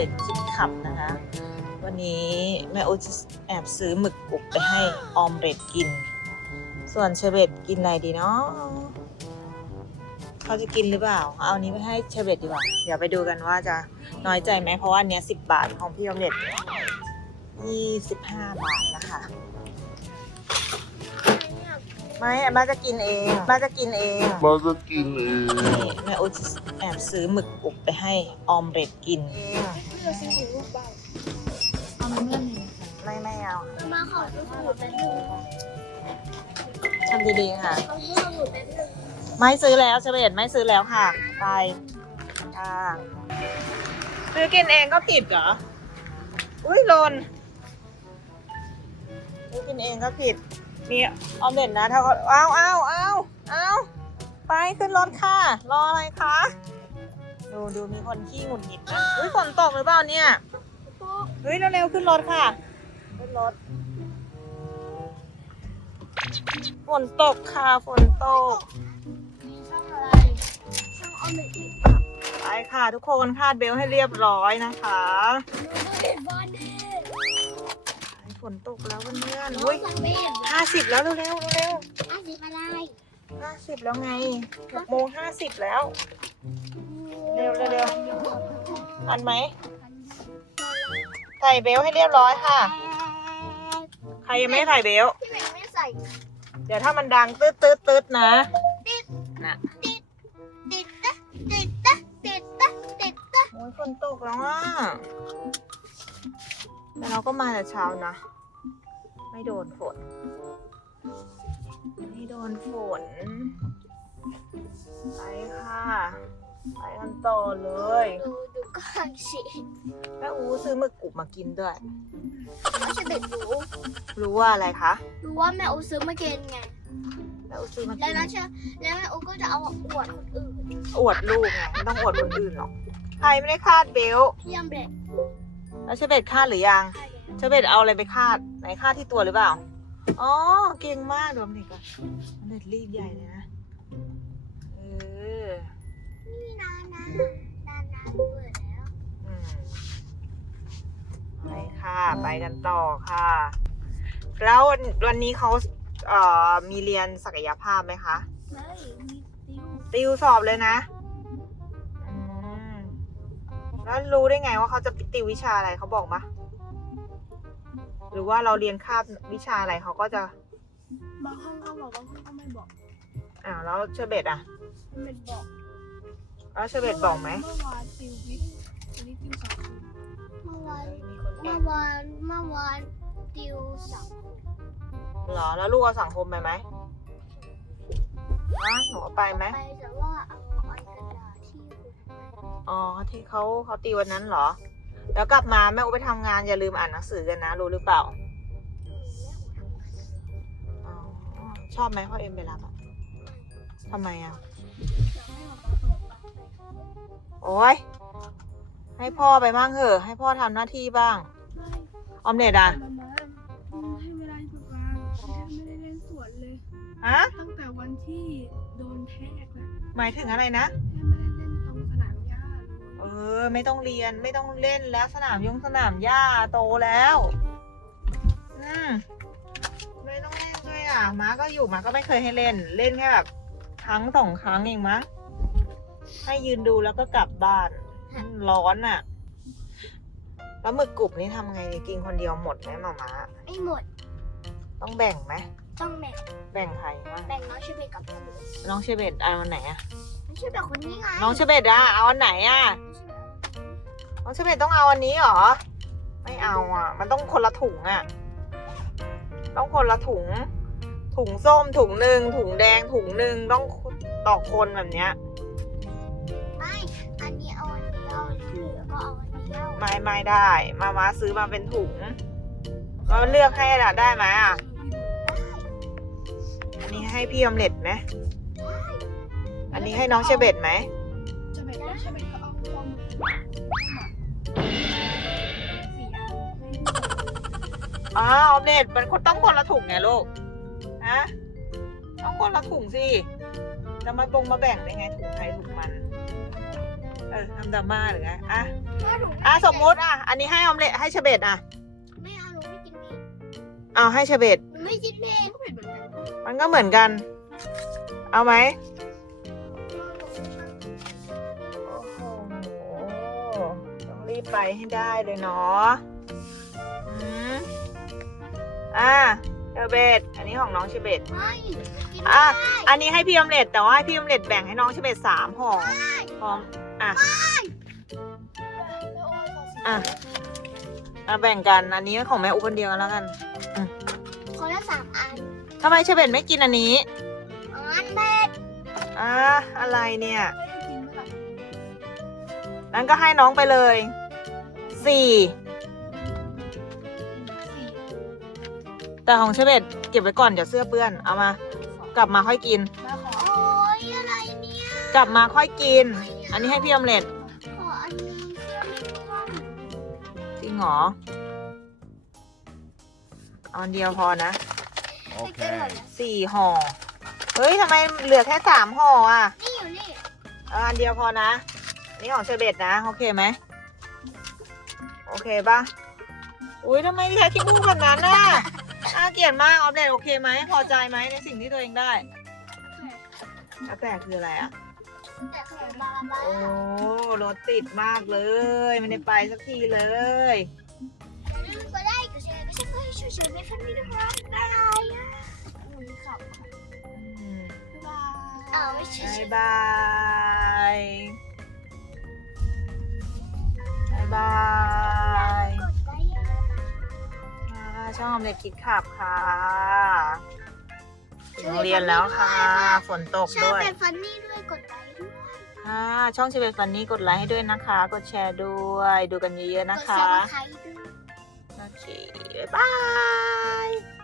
เล็ตคิดขับนะคะ วันนี้แม่โอจะแอบซื้อหมึกกรุบไปให้ออมเล็ตกิน ส่วนเชเบตกินอะไรดีเนาะเขาจะกินหรือเปล่า เอาอันนี้ไปให้เชเบตดีกว่า เดี๋ยวไปดูกันว่าจะน้อยใจไหมเพราะว่าอันเนี้ยสิบบาทของพี่ออมเล็ตยี่สิบห้าบาทนะคะไม่มาจะกินเองมาจะกินเองมาจะกินเองนี่แม่โอจะแอบซื้อหมึกกรุบไปให้ออมเล็ตกิน เราซื้อของลูกบ้างเอาเมื่อไหร่ไม่ไม่เอามาขอซื้อสมุดแป๊บนึงทำดีๆค่ะ เขาซื้อสมุดแป๊บนึงไม่ซื้อแล้วเฉเบตไม่ซื้อแล้วค่ะ ไปค่ะซื้อกินเองก็ผิดเหรอ อุ้ยลนซื้อกินเองก็ผิดมีออมเด็ดนะถ้าเอาเอาเอาเอาไปขึ้นรถค่ะ รออะไรคะ ดูดูมีคนขี้หงุดหงิดนะอุ้ยฝนตกหรือเปล่าเนี่ยเฮ้ยเร็วๆขึ้นรถค่ะ ขึ้นรถ ฝนตกค่ะ ฝนตก มีช่องอะไร ช่องออมเล็ตอีกไปค่ะ ทุกคนคาดเบลต์ให้เรียบร้อยนะคะเด็ดบอลเน่ฝนตกแล้วเพื่อนๆน้ออุ้ยงสังเวียนห้าสิบแล้วเร็วๆเร็วอาสิอะไรๆ ห้าสิบแล้วไงหกโมงห้าสิบแล้ว เร็วเร็วทันไหมใส่เบลต์ให้เรียบร้อยค่ะ ใครยังไม่ใส่เบลต์พี่เมย์ไม่ใส่เดี๋ยวถ้ามันดังตืดตืดตืดนะ ติดนะติดติดตะติดตะติดตะติดตะโอ้ยฝนตกแล้วอะแต่เราก็มาแต่เช้านะ ไม่โดนฝน ไม่โดนฝน ไปค่ะ ไปกันต่อเลย ดูดูก่อนสิแม่อูซื้อหมึกกรุบมากินด้วย เขาจะเด็ดรู้รู้ว่าอะไรคะ รู้ว่าแม่อูซื้อมากินไง แม่อูซื้อมาแล้กิวน นะเชื่อแล้วแม่อูก็จะเอามาอวดคนอื่นอวดลูกไงไม่ต้องอวดคนอื่นหรอกใครไม่ได้คาดเบลต์พี่ยำเด็ดแล้วเชเบตคาดหรือยังเชเบตเอาอะไรไปคาด ไหนคาดที่ตัวหรือเปล่า อ๋อ เก่งมากดูมันดิก่อนมันเด็ดรีบใหญ่เลยนะ เออ นี่นานานานาเปิดแล้ว อืมไปค่ะ ไปกันต่อค่ะ แล้ววันวันนี้เขาเอ่อมีเรียนศักยภาพไหมคะ ไม่มีติวติวสอบเลยนะอืมแล้วรู้ได้ไงว่าเขาจะติววิชาอะไรเขาบอกปะ หรือว่าเราเรียนคาบวิชาอะไรเขาก็จะบางห้องก็บอกบางห้องก็ไม่บอกอ่าแล้วเชอร์เบตอะไม่บอกแล้วเชอร์เบตบอกไหมเมื่อวานติววิทย์วันนี้ติวสังคมเมื่อวานมีคนแอเมื่อบวานเมื่อวานติวสังคมเหรอแล้วลูกเอาสังคมไปไหมฮะหนูเอาไปไหมไปแต่ว่าเอาอันกระดาษที่คุณให้อ๋อที่เขาเขาตีวันนั้นเหรอ แล้วกลับมาแม่อุไปทำงานอย่าลืมอ่านหนังสือกันนะ รู้หรือเปล่าอ๋อชอบไหมพ่อเอ็มไปรับอะทำไมอะ โอ้ยให้พ่อไปบ้างเถอะ ให้พ่อทำหน้าที่บ้าง ออมเน็ตอะมามาให้เวลาให้ปากกาแทบไม่ได้เล่นสวนเลย ฮะ ตั้งแต่วันที่โดนแทกแล้วหมายถึงอะไรนะ แทบไม่ได้ เลยเออ ไม่ต้องเรียนไม่ต้องเล่นแล้วสนามยงสนามหญ้าโตแล้วอืมไม่ต้องเล่นด้วยอะม้าก็อยู่ม้าก็ไม่เคยให้เล่น เล่นแค่แบบครั้งสองครั้งเองมะให้ยืนดูแล้วก็กลับบ้านมันร้อนอะแล้วหมึกกรุบนี่ทำไงดีกินคนเดียวหมดไหมหมาม้าไม่หมด ต้องแบ่งไหม ต้องแบ่งแบ่งใครบ้างแบ่งน้องชิเบกับพ่อหนูน้องเชเบตเอาอันไหนอะไม่ใช่แบบคนนี้ไงน้องเชเบตอะเอาอันไหนอะน้องเชเบตต้องเอาอันนี้เหรอไม่เอาอะมันต้องคนละถุงอะต้องคนละถุง ถุงส้มถุงหนึ่งถุงแดงถุงหนึ่งต้องต่อคนแบบเนี้ยไม่อันนี้เอาอันเดียวที่เหลือก็เอาอันเดียวไม่ไม่ได้ มามาซื้อมาเป็นถุงเราเลือกให้ละได้ไหมอะอั นนี้ให้พี่ออมเล็ตไหมอันนี้ให้น้องเชเบตไหมจะเป็นว่าใช่ไหมก็เอาความสี่อันให้อ๋อออมเล็ตมันต้องคนละถุงไงลูก ฮะ ต้องคนละถุงสิ จะมาปรงมาแบ่งได้ไงถุงใครถุงมัน เออทำดราม่าหรือไง อะถ้าหนูอะสมมุติอะ อันนี้ให้ออมเล็ตให้เชเบตอะ ไม่เอาหนูไม่กินเผ็ดเอาให้เชเบตหนูไม่กินเผ็ดก็เผ็ดเห มือนกันมันก็เหมือนกัน เอาไหมโอ้โหต้องรีบไปให้ได้เลยเนาะอืมอะเชเบตอันนี้ของน้องเชเบตไม่กินอะไม่ได้อันนี้ให้พี่ออมเล็ตแต่ว่าให้พี่ออมเล็ตแบ่งให้น้องเชเบตสามห่อพร้อมอะอะอะแบ่งกัน อันนี้ของแม่อุคนเดียวแล้วกันคนละสามอัน ทำไมเชเบตไม่กินอันนี้อันเผ็ดอะอะไรเนี่ยไม่ได้กินเมื่อไหร่นั้นก็ให้น้องไปเลยสี่แต่ของเชเบตเก็บไว้ก่อนเดี๋ยวเสื้อเปื้อนเอามา กลับมาค่อยกินมาขอโอ้ยอะไรเนี่ยกลับมาค่อยกิน อันนี้ให้พี่ออมเล็ตขออันนึงเสื้อไม่ร่วงจริงเหรอเอาอันเดียวพอนะ ไม่เกินหรอกนะสี่ห่อ เฮ้ยทำไมเหลือแค่สามห่ออะ นี่อยู่นี่เอาอันเดียวพอนะ นี่ของเชอร์เบตนะ โอเคไหม โอเคปะอุ้ยทำไมแค่ขี้มูกแบบนั้นน่ะน่าเกลียดมากออมเล็ตโอเคไหมพอใจไหมในสิ่งที่ตัวเองได้แล้วแต่คืออะไรอะแต่ขอมาละมาโอ้รถติดมากเลยไม่ได้ไปสักทีเลย ลืมก็ได้ก็แชร์ไม่ใช่ก็ให้ช่วยแชร์ไม่ฟันไม่ได้ครับ ได้อะหนูขับค่ะอืมบ๊ายบายเอาไม่ใช่บายบายบายบายกดไลค์ให้ด้วยนะค่ะช่องออมเล็ตคิดขับค่ะถึงโรงเรียนแล้วค่ะ ฝนตกชอบด้วยเป็นฟันนี่ด้วยกดไลค์ด้วยค่ะ ช่องชีวิตฟันนี้กดไลค์ให้ด้วยนะคะ กดแชร์ด้วย ดูกันเยอะๆกนะดคะ ซับสไครต์ด้วย โอเค บ๊ายบาย